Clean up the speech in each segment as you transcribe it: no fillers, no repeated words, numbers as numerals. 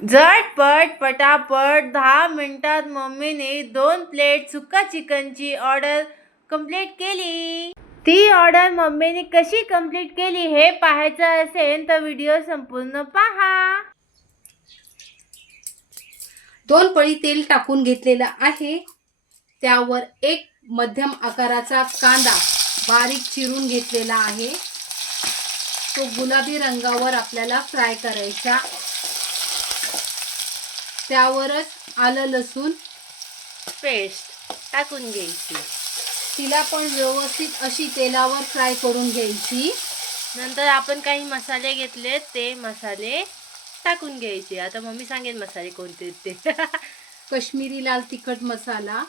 झटपट पटापट 10 मिनिटात मम्मीने 2 प्लेट सुक्का चिकनची ऑर्डर कंप्लीट केली। ती ऑर्डर मम्मीने कशी कंप्लीट केली हे पाहायचं असेल तर व्हिडिओ संपूर्ण पहा। 2 पळी तेल टाकून घेतलेलं आहे। त्यावर एक मध्यम आकाराचा कांदा बारीक चिरून घेतलेला आहे। तो गुलाबी रंगावर आपल्याला फ्राय करायचा। त्यावरच आलं लसूण पेस्ट टाकून घ्यायची। तिला पण व्यवस्थित अशी तेलावर फ्राय करून घ्यायची। नंतर आपण काही मसाले घेतले ते मसाले टाकून घ्यायचे। आता मम्मी सांगेल मसाले कोणते ते कश्मीरी लाल तिखट मसाला,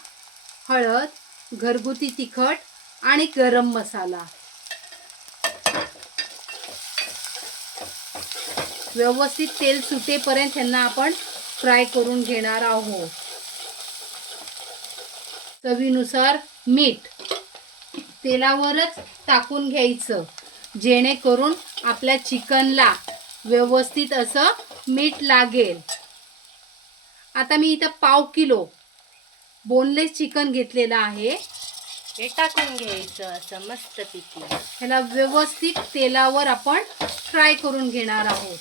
हळद, घरगुती तिखट आणि गरम मसाला। व्यवस्थित तेल सुटेपर्यंत यांना आपण फ्राय करून घेणार आहोत। चवीनुसार मीठ तेलावरच टाकून घ्यायचं, जेणेकरून आपल्या चिकनला व्यवस्थित असं मीठ लागेल। आता मी इथं पाव किलो बोनलेस चिकन घेतलेलं आहे। हे टाकून घ्यायचं असं मस्तपैकी। ह्याला व्यवस्थित तेलावर आपण फ्राय करून घेणार आहोत।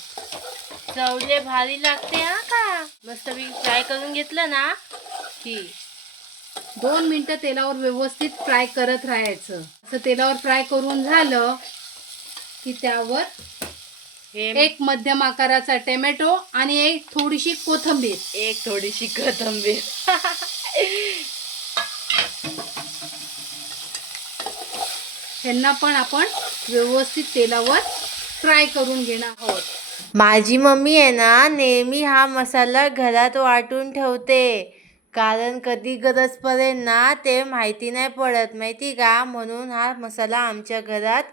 चवले भारी लागते हा का। मस्तपैकी फ्राय करून घेतलं ना की 2 मिनिटं तेलावर व्यवस्थित फ्राय करत राहायचं। असं तेलावर फ्राय करून झालं की त्यावर एक मध्यम आकाराचा टोमॅटो आणि एक थोडीशी कोथिंबीर ह्यांना पण आपण व्यवस्थित तेलावर फ्राय करून घेणार आहोत। माझी मम्मी आहे ना नेहमी हा मसाला घरात वाटून ठेवते, कारण कधी गरज पडेल ना ते माहिती नाही पडत माहिती का। म्हणून हा मसाला आमच्या घरात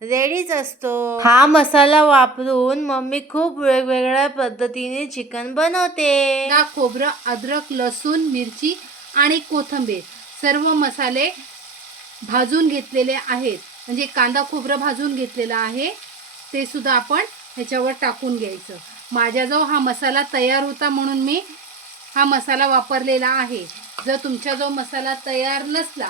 रेडीच असतो। हा मसाला वापरून मम्मी खूप वेगवेगळ्या पद्धतीने चिकन बनवते। खोबरं, अद्रक, लसूण, मिरची आणि कोथिंबीर सर्व मसाले भाजून घेतलेले आहेत। म्हणजे कांदा खोबरं भाजून घेतलेला आहे ते सुद्धा आपण ह्याच्यावर टाकून घ्यायचं। माझ्याजवळ हा मसाला तयार होता म्हणून मी हा मसाला वापरलेला आहे। जर तुमच्याजवळ मसाला तयार नसला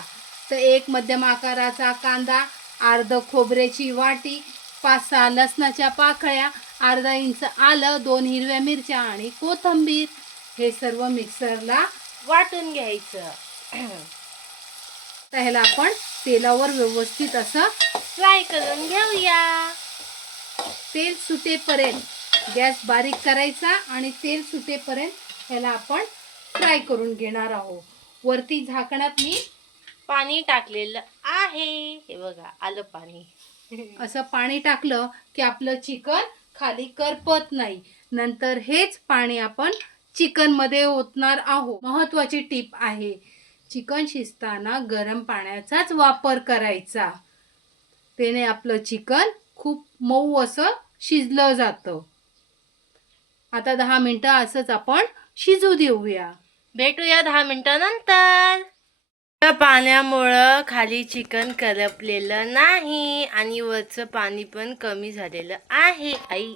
तर एक मध्यम आकाराचा कांदा, अर्ध खोबऱ्याची वाटी, 5-6 लसणाच्या पाकळ्या, अर्धा इंच आलं, 2 हिरव्या मिरच्या आणि कोथिंबीर हे सर्व मिक्सरला वाटून घ्यायचं। तर ह्याला आपण तेलावर व्यवस्थित असं फ्राय करून घेऊया। तेल सुटेपर्यंत गॅस बारीक करायचा आणि तेल सुटेपर्यंत ह्याला आपण फ्राय करून घेणार आहोत। वरती झाकणात मी पाणी टाकलेलं आहे, हे बघा आलं पाणी। असं पाणी टाकलं की आपलं चिकन खाली करपत नाही। नंतर हेच पाणी आपण चिकन मध्ये ओतणार आहोत। महत्त्वाची टीप आहे, चिकन शिजताना गरम पाण्याचाच वापर करायचा, त्याने आपलं चिकन खूप मऊ असं शिजलं जातं। आता 10 मिनिटं असंच आपण शिजू देऊया। भेटूया 10 मिनिटानंतर। त्या पाण्यामुळं खाली चिकन करपलेलं नाही आणि वरचं पाणी पण कमी झालेलं आहे। आई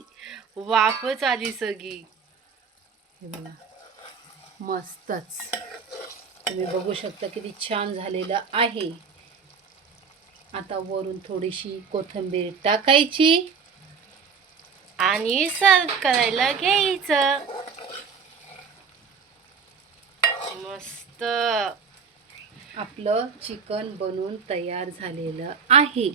वाफच आली सगळी। मस्तच, तुम्ही बघू शकता किती छान झालेलं आहे। आता वरून थोडीशी कोथिंबीर टाकायची आणि सर्व करायला घ्यायचं। मस्त आपलं चिकन बनवून तयार झालेलं आहे।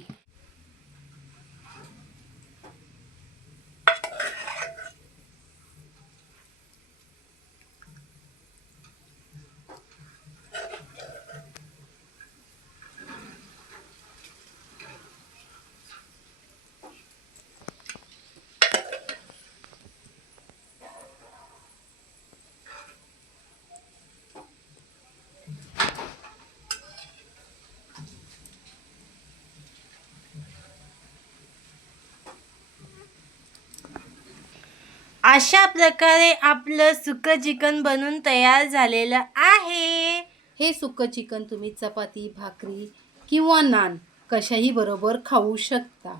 अशा प्रकारे आपलं सुकं चिकन बनून तयार झालेलं आहे। हे सुकं चिकन तुम्ही चपाती, भाकरी किंवा नान कशाही बरोबर खाऊ शकता।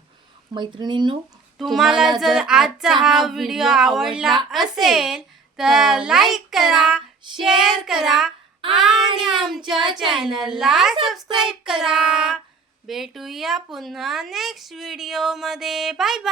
मैत्रिणींनो, तुम्हाला जर आजचा हा व्हिडिओ आवडला असेल तर लाईक करा, शेअर करा आणि आमच्या चॅनलला सबस्क्राईब करा. भेटूया पुन्हा नेक्स्ट व्हिडिओमध्ये. Bye bye.